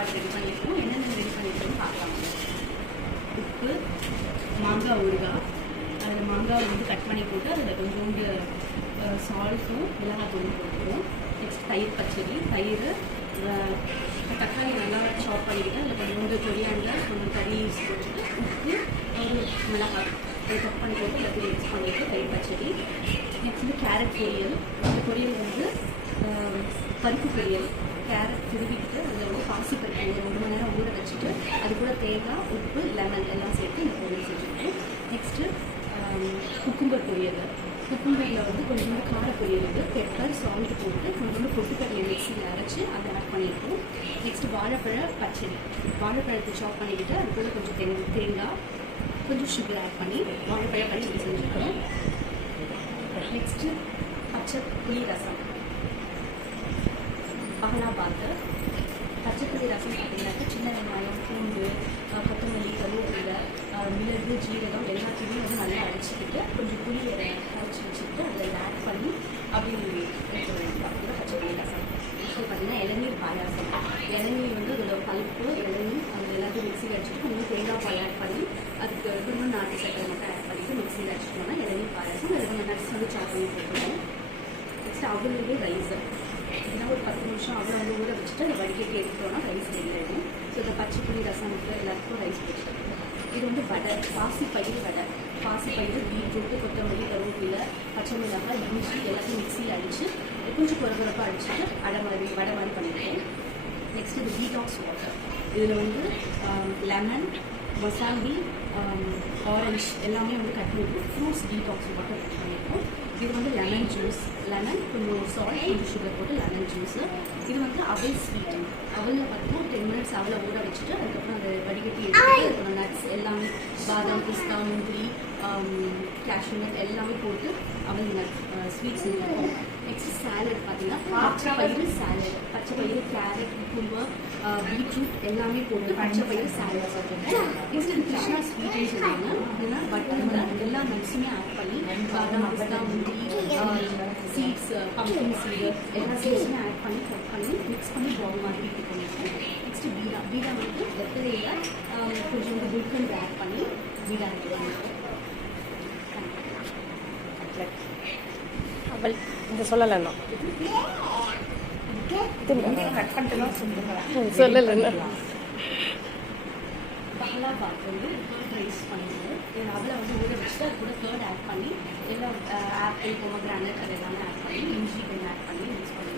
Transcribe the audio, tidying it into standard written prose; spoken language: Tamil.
சாப்பாடு ரெடி பண்ணியிருக்கோம். என்னென்ன ரெடி பண்ணியிருக்கோம்னு பார்க்கலாம். உப்பு, மாங்காய் ஊறுகாய், அதில் மாங்காய் வந்து கட் பண்ணி போட்டு அதில் கொஞ்சோண்டு சால்ட்டும் மிளகாத்தூளும் போட்டுருவோம். நெக்ஸ்ட் தயிர் பச்சடி, தயிர், தக்காளி நல்லா சாப் பண்ணிக்கிட்டு அதில் கொஞ்சோண்டு கொரியாண்டர், கொஞ்சம் கறி போட்டுட்டு உப்பு, ஒரு மிளகாய் அதை கட் பண்ணி போட்டு எல்லாத்தையும் மிக்ஸ் பண்ணிவிட்டு தயிர் பச்சடி. நெக்ஸ்ட் வந்து கேரட் பொரியல். அந்த பொரியல் வந்து பருப்பு பொரியல், கேரட் துருவிட்டு அதில் வந்து பாசிப்பருப்பு ஒரு 2 மணி நேரம் ஊற வச்சுட்டு அது கூட தேங்காய், உப்பு, லெமன் எல்லாம் சேர்த்து இந்த பொரியல் செஞ்சுருக்கோம். நெக்ஸ்ட்டு குக்கும்பர் பொரியல். குக்கும்பரில் வந்து கொஞ்சோண்டு கார பொரியல் வந்து பெப்பர், சால்ட் போட்டு கொஞ்சோண்டு பொட்டுக்கடலை மிக்ஸியில் அரைச்சி அதை ஆட் பண்ணியிருக்கோம். நெக்ஸ்ட்டு வாழைப்பழ பச்சடி. வாழைப்பழத்தை சாப் பண்ணிக்கிட்டு அது கூட கொஞ்சம் தேங்காய், கொஞ்சம் சுகர் ஆட் பண்ணி வாழைப்பழ பச்சடி செஞ்சுருக்கோம். நெக்ஸ்ட்டு பச்சை புளி ரசம், பகலாபாத்து. பச்சை புளி ரசம் பார்த்தீங்கன்னாக்கா சின்ன வெங்காயம், பூண்டு, கொத்தமல்லி, கருவேப்பிலை, மிளகு, ஜீரகம் எல்லாத்தையுமே வந்து நல்லா அரைச்சிக்கிட்டு கொஞ்சம் புளியை அரைச்சி வச்சுக்கிட்டு அதில் ஆட் பண்ணி அப்படி எடுத்து வேண்டியது. அதுதான் பச்சை புளி ரசம். ஸோ பார்த்தீங்கன்னா இளநீர் பாயாசம். இளநீர் வந்து அதோட பல்ப்பு, இளநீர் அது எல்லாத்தையும் மிக்சியில் அடிச்சுட்டு கொஞ்சம் தேங்காய் பால் ஆட் பண்ணி அதுக்கு கொஞ்சம் நாட்டு சக்கரை மட்டும் ஆட் பண்ணிவிட்டு மிக்சியில் அடிச்சிட்டோம்னா இளநீர் பாயாசம். அதில் கொஞ்சம் நட்ஸ் வந்து சாப் பண்ணி போட்டுருவோம். நெக்ஸ்ட் அவளுடைய ரைஸு. இதெல்லாம் ஒரு 10 நிமிஷம் அவளை வந்து ஊற வச்சுட்டு அதை வடிகட்டி எடுத்துட்டோம்னா ரைஸ் ரெடி ஆகிடும். ஸோ இந்த பச்சை புளி ரசமுக்கு எல்லாத்துக்கும் ரைஸ் போட்டு. இது வந்து வடை, பாசிப்பயிறு வடை. பாசிப்பயிறு, பீட்ரூட்டு, கொத்தமல்லி, கருவேப்பிலை, பச்சை மிளகாய், இஞ்சி எல்லாத்தையும் மிக்சியில் அடித்து கொஞ்சம் குறப்பாக அடிச்சுட்டு வடை மாதிரி பண்ணியிருக்கோம். நெக்ஸ்ட் இது டீடாக்ஸ் வாட்டர். இதில் வந்து லெமன், மொசாம்பி, ஆரஞ்ச் எல்லாமே வந்து கட் பண்ணி ஃப்ரூட்ஸ் டீடாக்ஸ் வாட்டர் கட் பண்ணியிருக்கோம். இது வந்து லெமன் ஜூஸ், லெமன் கொஞ்சம் சால்ட், கொஞ்சம் சுகர் போட்டு லெமன் ஜூஸு. இது வந்து அவல் ஸ்வீட். அவலில் பார்த்தீங்கன்னா 10 மினிட்ஸ் அவலை ஊற வச்சுட்டு அதுக்கப்புறம் அதை வடிகட்டி எடுத்துட்டு அதுக்கப்புறம் நட்ஸ் எல்லாமே பாதாம், பிஸ்தா, முந்திரி, கேஷ்யூ நட் எல்லாமே போட்டு அவல் ஸ்வீட் செஞ்சுருக்கோம். நெக்ஸ்ட் சாலட் பார்த்தீங்கன்னா பச்சை பயிறு சாலட். பச்சை பயிறு, கேரட், குக்கும்பர், பீட்ரூட் எல்லாமே போட்டு பச்சை பயிறு சாலட் சாப்பிடுவோம். நெக்ஸ்ட் கிருஷ்ணா ஸ்வீட்னு சொல்லுவாங்க. இல்லைன்னா பட்டரில் எல்லா நட்ஸுமே ஆட் பண்ணி பாதாம், பிஸ்தா, முந்திரி, சீட்ஸ், பம்ப்கின் சீடு எல்லா சீட்ஸுமே ஆட் பண்ணி கட் பண்ணி மிக்ஸ் பண்ணி பால் மாதிரி இது பண்ணியிருக்கோம். நெக்ஸ்ட்டு பீடா. பீடா வந்து வெத்தலையில் கொஞ்சம் குல்கண்ட் ஆட் பண்ணி பீடா ரெடி பண்ணியிருக்கோம். அவள் இந்த சொல்லலைண்ணா கட் பண்ணிட்டுலாம் சொல்லலைண்ணா. பகலாபாத் வந்து கர்ட் ரைஸ் பண்ணிடுவோம். அவளை வந்து ஊற வச்சுட்டு அது கூட கர்ட் ஆட் பண்ணி எல்லாம் ஆப்பிள், பொமக்ரானட் அது எல்லாமே ஆட் பண்ணி இஞ்சி கொஞ்சம் ஆட் பண்ணி மிக்ஸ் பண்ணி